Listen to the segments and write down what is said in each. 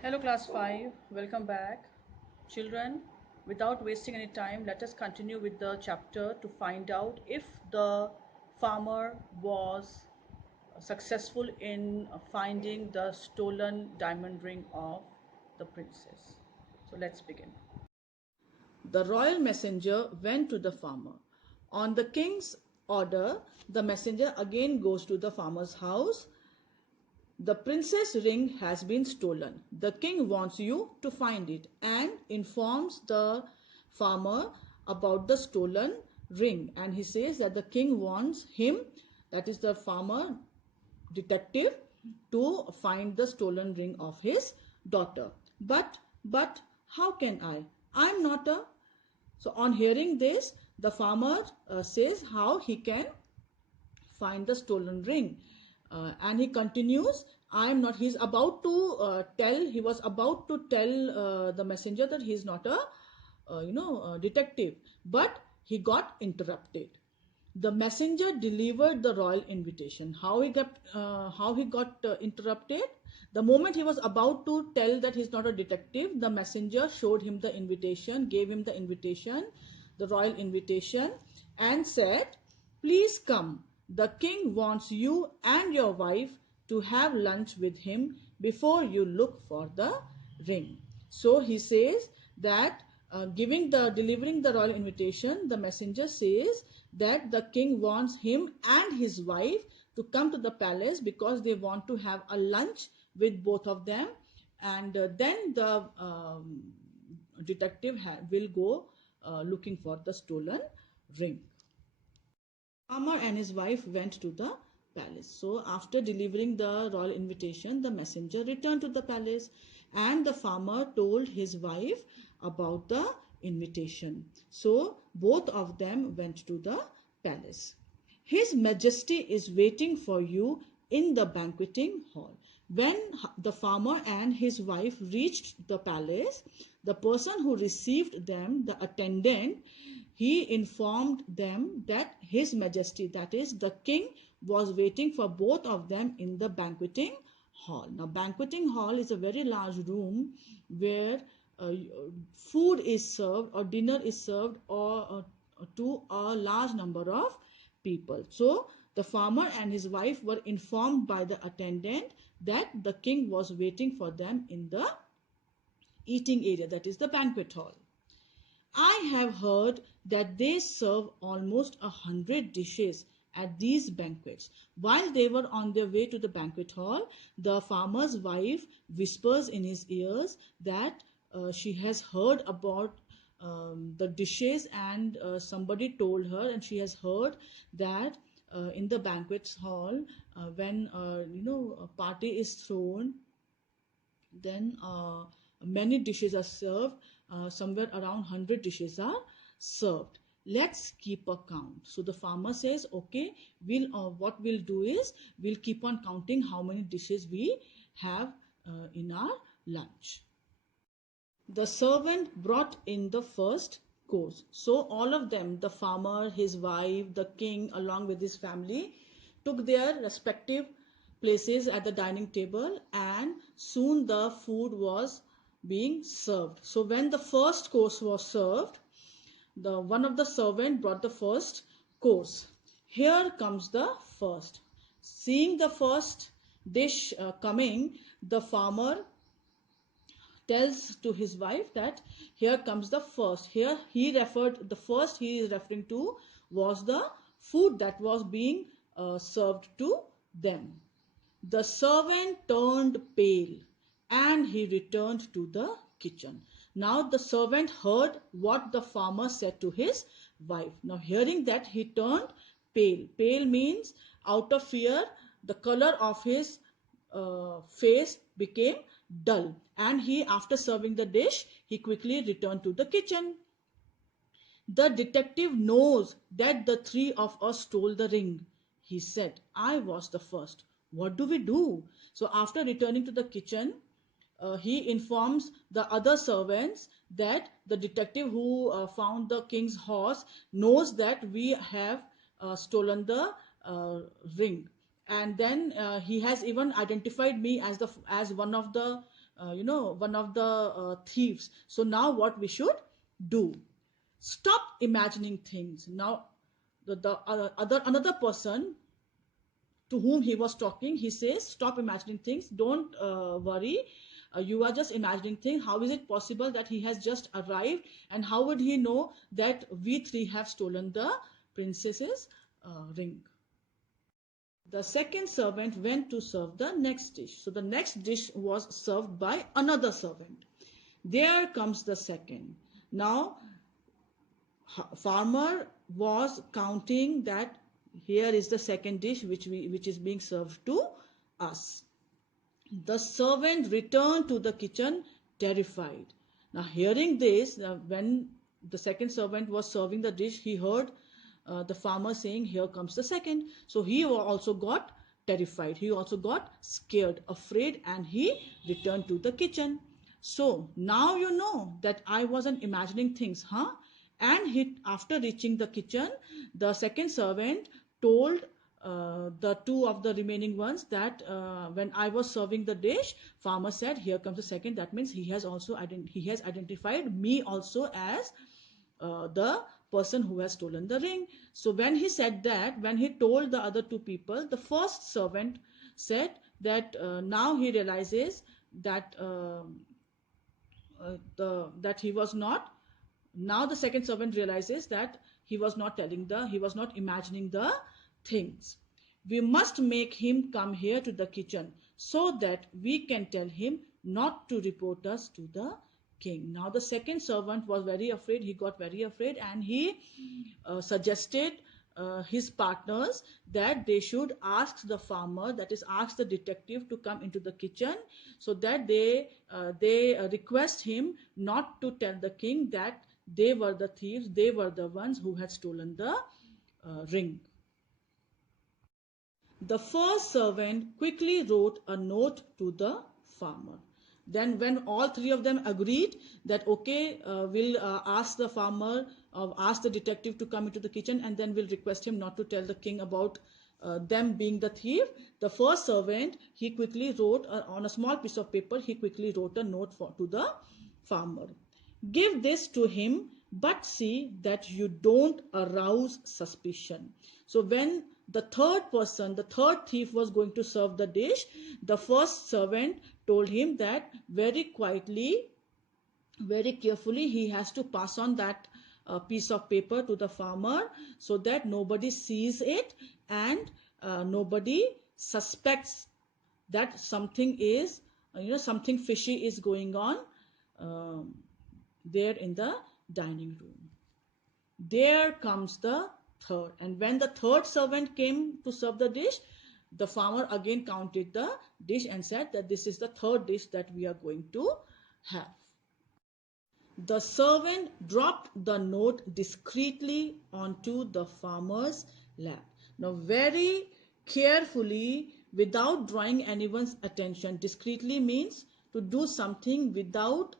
Hello, class 5. Welcome back. Children, without wasting any time, let us continue with the chapter to find out if the farmer was successful in finding the stolen diamond ring of the princess. So let's begin. The royal messenger went to the farmer. On the king's order, the messenger again goes to the farmer's house. The princess ring has been stolen. The king wants you to find it and informs the farmer about the stolen ring. And he says that the king wants him, that is the farmer detective, to find the stolen ring of his daughter. But how can I? I'm not a. So on hearing this, the farmer says how he can find the stolen ring. And he continues, I am not, he's about to he was about to tell the messenger that he's not a detective, but he got interrupted. The messenger delivered the royal invitation. How he got interrupted? The moment he was about to tell that he's not a detective, the messenger showed him the invitation, gave him the invitation, the royal invitation, and said, please come. The king wants you and your wife to have lunch with him before you look for the ring. So he says that delivering the royal invitation, the messenger says that the king wants him and his wife to come to the palace because they want to have a lunch with both of them, and then the detective will go looking for the stolen ring. Farmer and his wife went to the palace. So after delivering the royal invitation, the messenger returned to the palace and the farmer told his wife about the invitation. So both of them went to the palace. His Majesty is waiting for you in the banqueting hall. When the farmer and his wife reached the palace, the person who received them, the attendant, he informed them that His Majesty, that is the king, was waiting for both of them in the banqueting hall. Now, banqueting hall is a very large room where food is served or dinner is served or to a large number of people. So the farmer and his wife were informed by the attendant that the king was waiting for them in the eating area, that is the banquet hall. I have heard that they serve almost 100 dishes at these banquets. While they were on their way to the banquet hall, the farmer's wife whispers in his ears that she has heard about the dishes, and somebody told her, and she has heard that in the banquet hall, when a party is thrown, then many dishes are served. Somewhere around 100 dishes are served. Let's keep a count. So the farmer says, okay, what we'll do is we'll keep on counting how many dishes we have in our lunch. The servant brought in the first course. So all of them, the farmer, his wife, the king, along with his family, took their respective places at the dining table, and soon the food was being served. So when the first course was served, the one of the servant brought the first course. Here comes the first. Seeing the first dish coming, the farmer tells to his wife that here comes the first. Here the first he is referring to was the food that was being served to them. The servant turned pale and he returned to the kitchen. Now the servant heard what the farmer said to his wife. Now hearing that, he turned pale. Pale means out of fear, the color of his face became dull, and he, after serving the dish, he quickly returned to the kitchen. The detective knows that the three of us stole the ring, he said. I was the first. What do we do? So after returning to the kitchen, he informs the other servants that the detective who found the king's horse knows that we have stolen the ring, and then he has even identified me as one of the one of the thieves. So now what we should do? Stop imagining things. Now the another person to whom he was talking, he says, stop imagining things, don't worry, you are just imagining things. How is it possible that he has just arrived, and how would he know that we three have stolen the princess's ring? The second servant went to serve the next dish. So the next dish was served by another servant. There comes the second. Now farmer was counting that here is the second dish which is being served to us. The servant returned to the kitchen terrified. Now hearing this, when the second servant was serving the dish, he heard the farmer saying, here comes the second. So he also got terrified, he also got scared, afraid, and he returned to the kitchen. So now you know that I wasn't imagining things, huh? And after reaching the kitchen, the second servant told the two of the remaining ones that when I was serving the dish, farmer said, here comes the second. That means he has identified me also as the person who has stolen the ring. So when he said that, when he told the other two people, the first servant said that now he realizes that that he was not. Now the second servant realizes that he was not imagining the things. We must make him come here to the kitchen so that we can tell him not to report us to the king. Now the second servant was very afraid. He got very afraid, and he suggested his partners that they should ask the farmer, that is ask the detective, to come into the kitchen so that they request him not to tell the king that they were the thieves, they were the ones who had stolen the ring. The first servant quickly wrote a note to the farmer. Then when all three of them agreed that okay, we'll ask the farmer, ask the detective to come into the kitchen, and then we'll request him not to tell the king about them being the thief. The first servant, he quickly wrote on a small piece of paper, he quickly wrote a note to the farmer. Give this to him, but see that you don't arouse suspicion. So when the third thief was going to serve the dish, the first servant told him that very quietly, very carefully, he has to pass on that piece of paper to the farmer so that nobody sees it, and nobody suspects that something is, something fishy is going on there in the dining room. There comes the third. And when the third servant came to serve the dish, the farmer again counted the dish and said that this is the third dish that we are going to have. The servant dropped the note discreetly onto the farmer's lap. Now, very carefully, without drawing anyone's attention. Discreetly means to do something without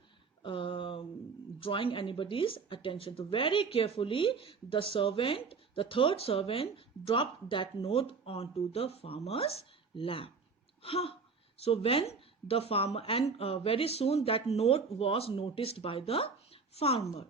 drawing anybody's attention. So very carefully, the third servant, dropped that note onto the farmer's lap. Huh. So when the farmer, and very soon that note was noticed by the farmer.